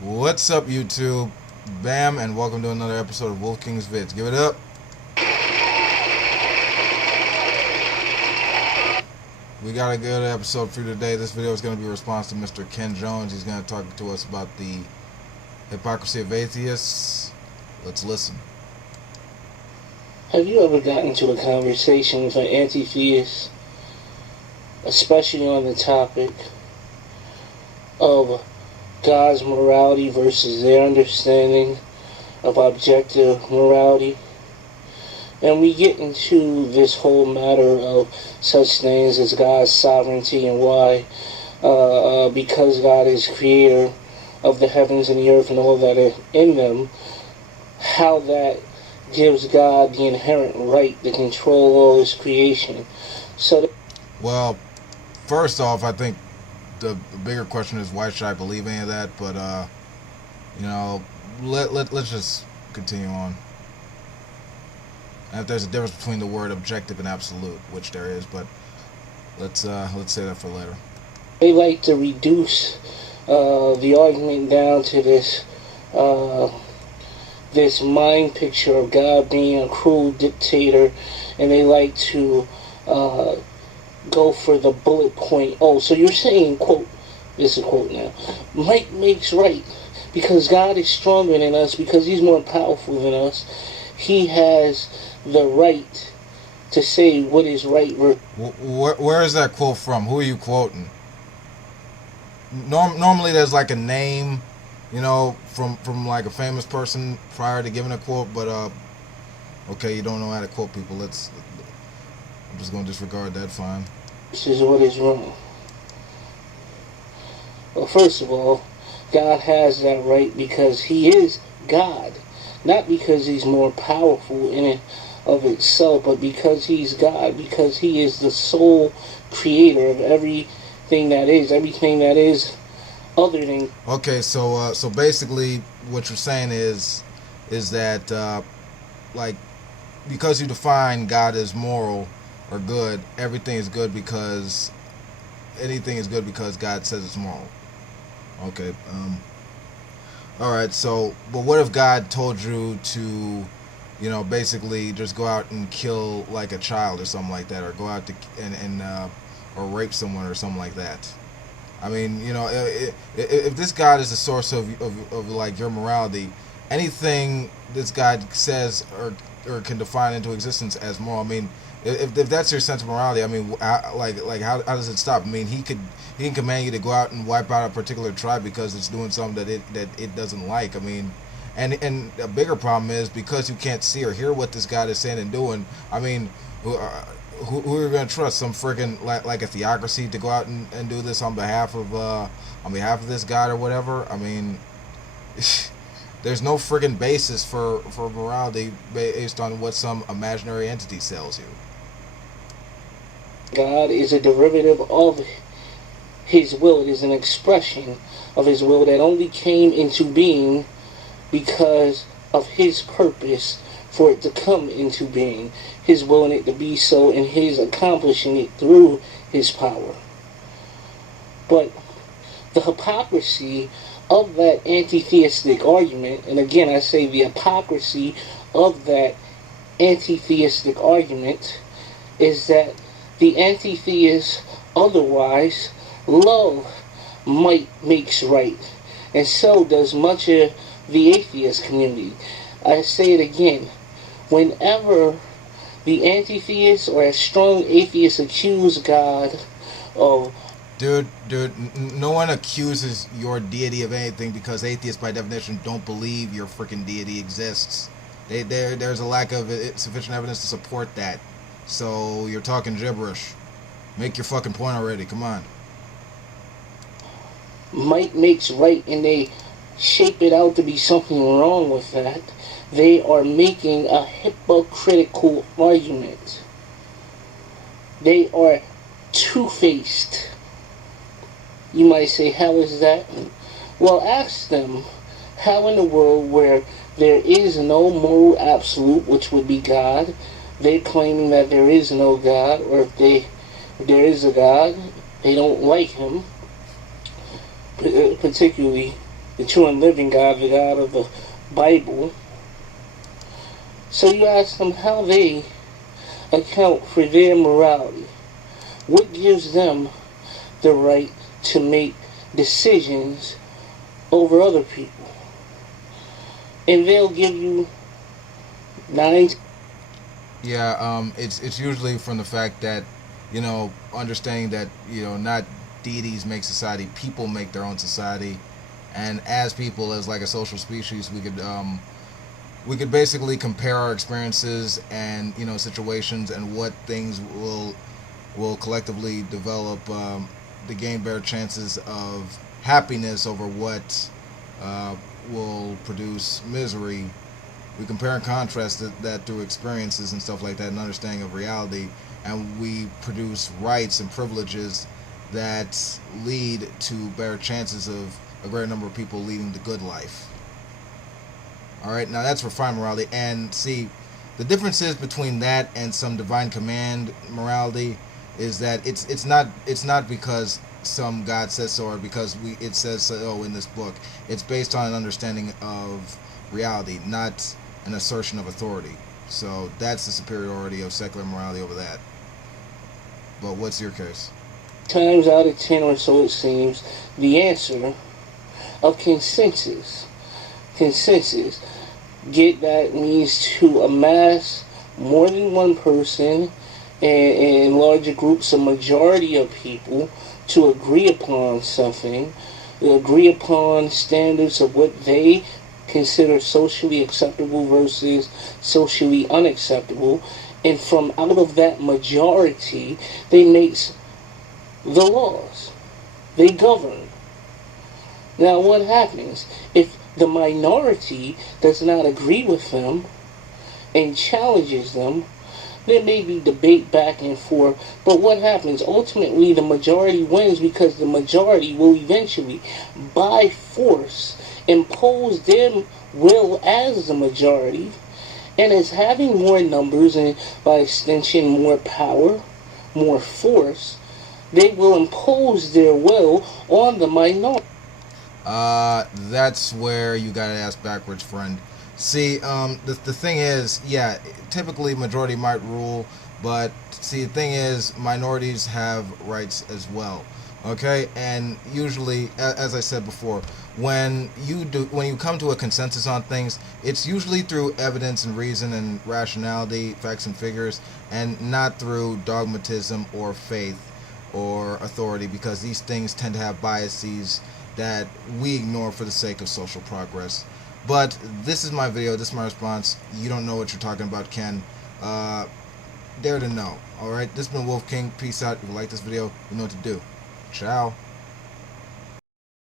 What's up, YouTube? Bam, and welcome to another episode of Wolf King's Vids. Give it up. We got a good episode for you today. This video is going to be a response to Mr. Ken Jones. He's going to talk to us about the hypocrisy of atheists. Let's listen. Have you ever gotten into a conversation with an anti-theist, especially on the topic of God's morality versus their understanding of objective morality? And we get into this whole matter of such things as God's sovereignty and why, because God is creator of the heavens and the earth and all that are in them, how that gives God the inherent right to control all his creation. Well, first off, I think the bigger question is why should I believe any of that? But let's just continue on. And if there's a difference between the word objective and absolute, which there is, but let's say that for later. They like to reduce the argument down to this mind picture of God being a cruel dictator, and they like to go for the bullet point. Oh, so you're saying, quote, this is a quote now, might makes right, because God is stronger than us, because he's more powerful than us. He has the right to say what is right. Where is that quote from? Who are you quoting? Normally there's like a name, from like a famous person prior to giving a quote, but okay, you don't know how to quote people. I'm just going to disregard that. Fine. This is what is wrong. Well, first of all, God has that right because he is God, not because he's more powerful in it of itself, but because he's God, because he is the sole creator of everything that is other than. Okay, so basically what you're saying is that like, because you define God as moral or good, everything is good because anything is good because God says it's moral. Okay. All right. So, but what if God told you to, basically just go out and kill like a child or something like that, or go out to or rape someone or something like that? I mean, if this God is the source of like your morality, anything this God says or can define into existence as moral. I mean, if that's your sense of morality, I mean, how does it stop? I mean, he can command you to go out and wipe out a particular tribe because it's doing something that it doesn't like. I mean, and a bigger problem is because you can't see or hear what this God is saying and doing. I mean, who are you gonna trust? Some friggin' like a theocracy to go out and do this on behalf of this God or whatever? I mean, there's no friggin' basis for morality based on what some imaginary entity sells you. God is a derivative of his will. It is an expression of his will that only came into being because of his purpose for it to come into being, his willing it to be so, and his accomplishing it through his power. But the hypocrisy of that anti-theistic argument, and again I say the hypocrisy of that anti-theistic argument, is that the anti-theists otherwise love might makes right, and so does much of the atheist community. I say it again, whenever the anti-theists or a strong atheist accuse God of... Dude, no one accuses your deity of anything because atheists by definition don't believe your freaking deity exists. There's a lack of sufficient evidence to support that. So you're talking gibberish. Make your fucking point already. Come on. Might makes right, and they shape it out to be something wrong with that. They are making a hypocritical argument. They are two-faced. You might say, how is that? Well, ask them, how in the world where there is no moral absolute, which would be God, they're claiming that there is no God, or if there is a God, they don't like him, particularly the true and living God, the God of the Bible. So you ask them how they account for their morality. What gives them the right to make decisions over other people? And they'll give you 9. Yeah, it's usually from the fact that, understanding that, not deities make society, people make their own society, and as people, as like a social species, we could basically compare our experiences and situations and what things will collectively develop to gain better chances of happiness over what will produce misery. We compare and contrast that through experiences and stuff like that, and understanding of reality, and we produce rights and privileges that lead to better chances of a greater number of people leading the good life. All right, now that's refined morality, and see, the differences between that and some divine command morality is that it's not because some God says so or because it says so in this book. It's based on an understanding of reality, not an assertion of authority. So that's the superiority of secular morality over that. But what's your case? Times out of 10 or so, it seems, the answer of consensus. Get that means to amass more than one person and larger groups, a majority of people, to agree upon something, agree upon standards of what they consider socially acceptable versus socially unacceptable, and from out of that majority, they make the laws. They govern. Now, what happens if the minority does not agree with them and challenges them? There may be debate back and forth, but what happens? Ultimately, the majority wins because the majority will eventually, by force, impose their will as the majority, and as having more numbers and by extension more power, more force, they will impose their will on the minority. That's where you gotta ask backwards, friend. See, the thing is, yeah, typically majority might rule, but see, the thing is, minorities have rights as well. Okay, and usually, as I said before, when you come to a consensus on things, it's usually through evidence and reason and rationality, facts and figures, and not through dogmatism or faith or authority, because these things tend to have biases that we ignore for the sake of social progress. But this is my video, this is my response. You don't know what you're talking about, Ken. Dare to know. Alright, this has been Wolf King. Peace out. If you like this video, you know what to do. Ciao.